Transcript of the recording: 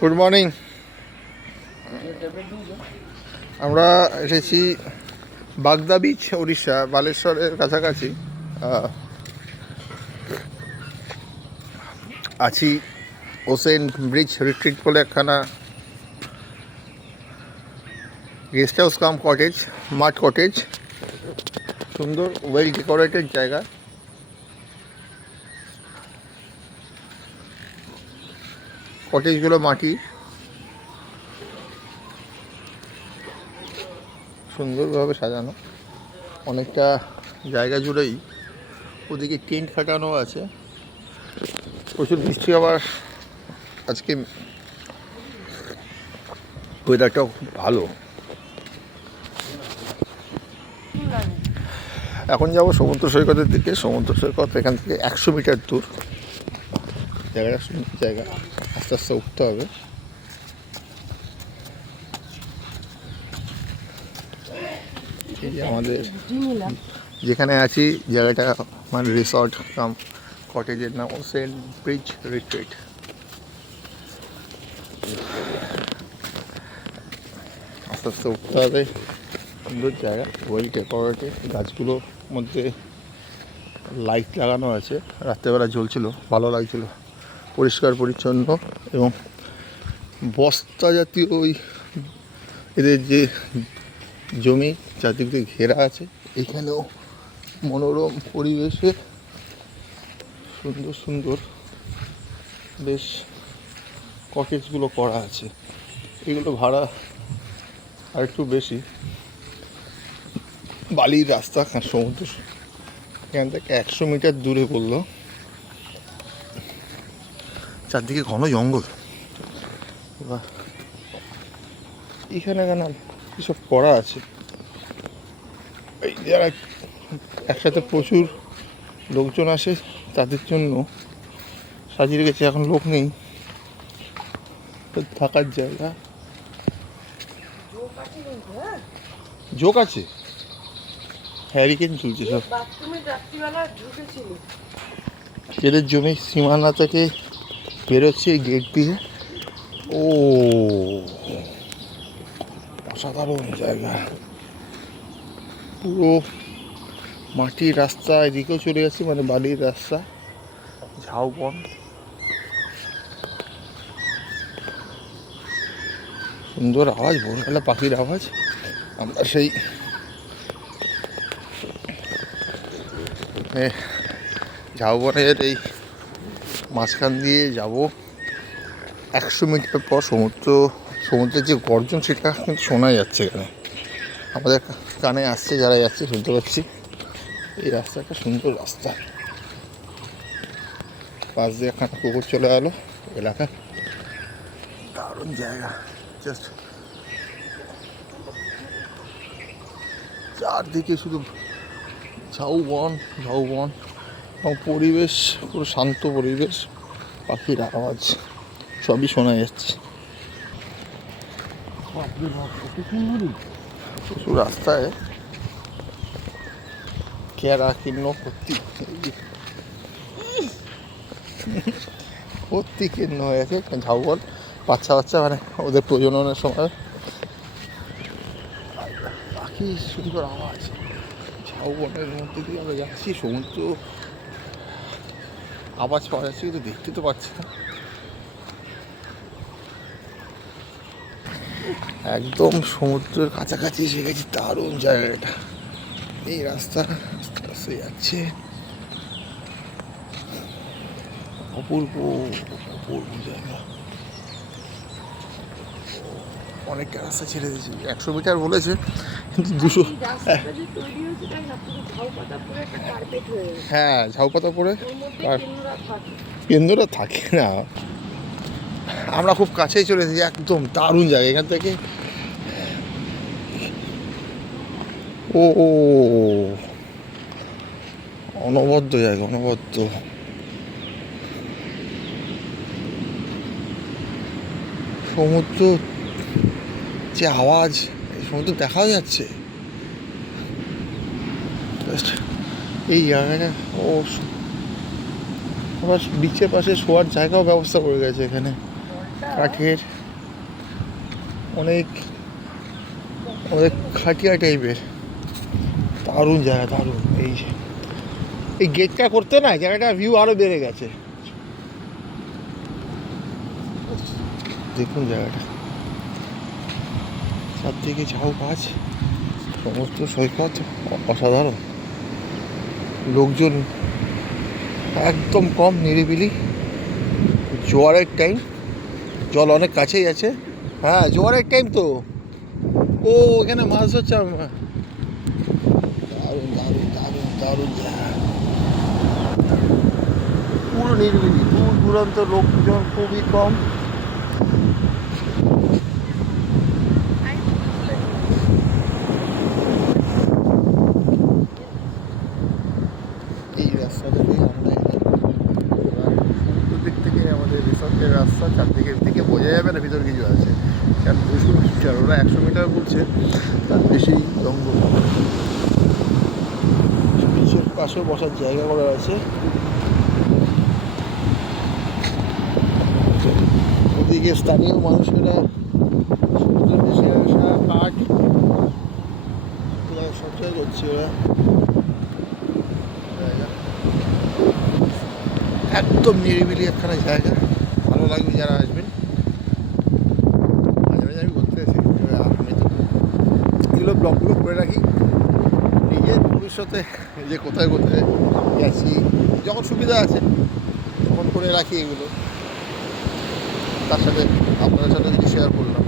Good morning আমরা এসেছি বাগদা বিচ উড়িষ্যা বালেশ্বরের কাছাকাছি। আছি ওসেন ব্রিজ রিট্রিট বলে একখানা গেস্ট হাউস কাম কটেজ মাঠ কটেজ সুন্দর ওয়েল ডেকোরেটেড জায়গা। কটেজগুলো মাটি। সুন্দরভাবে সাজানো। অনেকটা জায়গা জুড়েই ওদিকে টেন্ট খাটানো আছে। প্রচুর বৃষ্টি আবার আজকে ওয়েদারটাও খুব ভালো। এখন যাব সমুদ্র সৈকতের দিকে। সমুদ্র সৈকত এখান থেকে একশো মিটার দূর। জায়গাটা জায়গা। আস্তে আস্তে উঠতে হবে আমাদের যেখানে আছি, জায়গাটা মানে রিসর্ট কাম কটেজের নাম ওসেন ব্রিজ রিট্রিট আস্তে আস্তে উঠতে হবে। সুন্দর জায়গা ওয়েল ডেকোরেটেড গাছগুলোর মধ্যে লাইট লাগানো আছে। রাত্রেবেলা জ্বলছিল, ভালো লাগছিল। পরিষ্কার, পরিচ্ছন্ন এবং বস্তা জাতীয় ওই এদের যে জমি চারদিক ঘেরা আছে, এখানেও মনোরম পরিবেশে সুন্দর সুন্দর বেশ কটেজগুলো করা আছে। এগুলো ভাড়া আর একটু বেশি। বালির রাস্তা, সমুদ্র, এখান থেকে একশো মিটার দূরে পড়ল চারদিকে ঘন জঙ্গল। বাহ। এখানে কেন এসব করা আছে? এই যারা একসাথে প্রচুর লোকজন আসে তাদের জন্য সাজিয়ে রেখেছে এখন লোক নেই। তো থাকার জায়গা। জোক আছে? হ্যারিকেন চলছে সব। এদের জমি সীমানা থেকে বেরোচ্ছে এই গেট দিয়ে। ও, অসাধারণ জায়গা। পুরো মাটির রাস্তা, এদিকেও চলে যাচ্ছে মানে বালির রাস্তা। ঝাউবন সুন্দর আওয়াজ, ভোরবেলা পাখির আওয়াজ। আমরা সেই ঝাউবনের এই মাঝখান দিয়ে যাব। একশো মিটার পর সমুদ্র, সমুদ্রের যে গর্জন সেটা কিন্তু শোনা যাচ্ছে এখানে। আমাদের কানে আসছে, যারা যাচ্ছে শুনতে পাচ্ছি। এই রাস্তাটা সুন্দর রাস্তা। পাশ দিয়ে একখানা পুকুর চলে গেলো এলাকা। দারুণ জায়গা। জাস্ট চারদিকে শুধু ঝাউবন ঝাউবন এবং পরিবেশ, পুরো শান্ত পরিবেশ, পাখির আওয়াজ, সবই শোনা যাচ্ছে। প্রচুর রাস্তায় কেরা কিন্ন ভর্তি। ভর্তি কিন্ন হয়ে গেছে, ঝাউবন, বাচ্চা বাচ্চা মানে ওদের প্রজননের সময়। পাখি সুন্দর আওয়াজ, ঝাউবনের মধ্যে দিয়ে আমরা যাচ্ছি, সমুদ্র আওয়াজ পাওয়া যাচ্ছে, কিন্তু দেখতে তো পাচ্ছি না। একদম সমুদ্রের কাছাকাছি এসে গেছি, দারুণ জায়গাটা। এই রাস্তা আস্তে আস্তে যাচ্ছে। অপূর্ব অপূর্ব জায়গা। অনেকটা রাস্তা ছেড়ে দিয়েছি একশো মিটার বলেছে কিন্তু দুশো হয়ে ঝাউপাতা পরে আর- কেন্দ্রটা থাকে। না। আমরা খুব কাছেই চলে এসেছি একদম দারুণ জায়গা এখান থেকে ও ও। অনবদ্য জায়গা অনবদ্য। সমুদ্র যে আওয়াজ সমুদ্র দেখাও যাচ্ছে। এই জায়গাটা ও আবার বিচের পাশে শোয়ার জায়গাও ব্যবস্থা করে গেছে এখানে। কাঠের অনেক অনেক খাটিয়া টাইপের দারুণ জায়গা, দারুণ। এই এই গেটটা করতে না, জায়গাটা ভিউ আরও বেড়ে গেছে। দেখুন জায়গাটা। চারদিকে ঝাউ গাছ, সমস্ত সৈকত অসাধারণ লোকজন একদম কম নিরিবিলি। জোয়ারের টাইম জল অনেক কাছেই আছে। হ্যাঁ জোয়ারের টাইম তো। ও, এখানে মাছ ধরছে আমরা। দারুণ দারুণ দারুণ দারুণ। পুরো নিরিবিলি, দূর দূরান্ত লোকজন খুবই কম এই রাস্তাটা দিয়ে আমরা এলাম এবার সমুদ্র দিক থেকে আমাদের রিসর্টের রাস্তা চারদিকের দিকে বোঝা যাবে না ভিতর কিছু আছে কারণ দুশো মিটার ওরা একশো মিটার বলছে তার বেশি জঙ্গল পাশেও বসার জায়গা করা আছে ওদিকে স্থানীয় মানুষেরা সমুদ্রের দেশে আসা এগুলো সঞ্চয় করছে ওরা জায়গা একদম নিরিবিলি একখানা জায়গা। ভালো লাগবে যারা আসবেন। মাঝে মাঝে আমি ঘুরতে আসি। আমি তো এগুলো ব্লগগুলো করে রাখি। নিজের ভবিষ্যতে যে কোথায় কোথায় গেছি যখন সুবিধা আছে, তখন করে রাখি এগুলো। তার সাথে আপনাদের সাথে কিছু শেয়ার করলাম।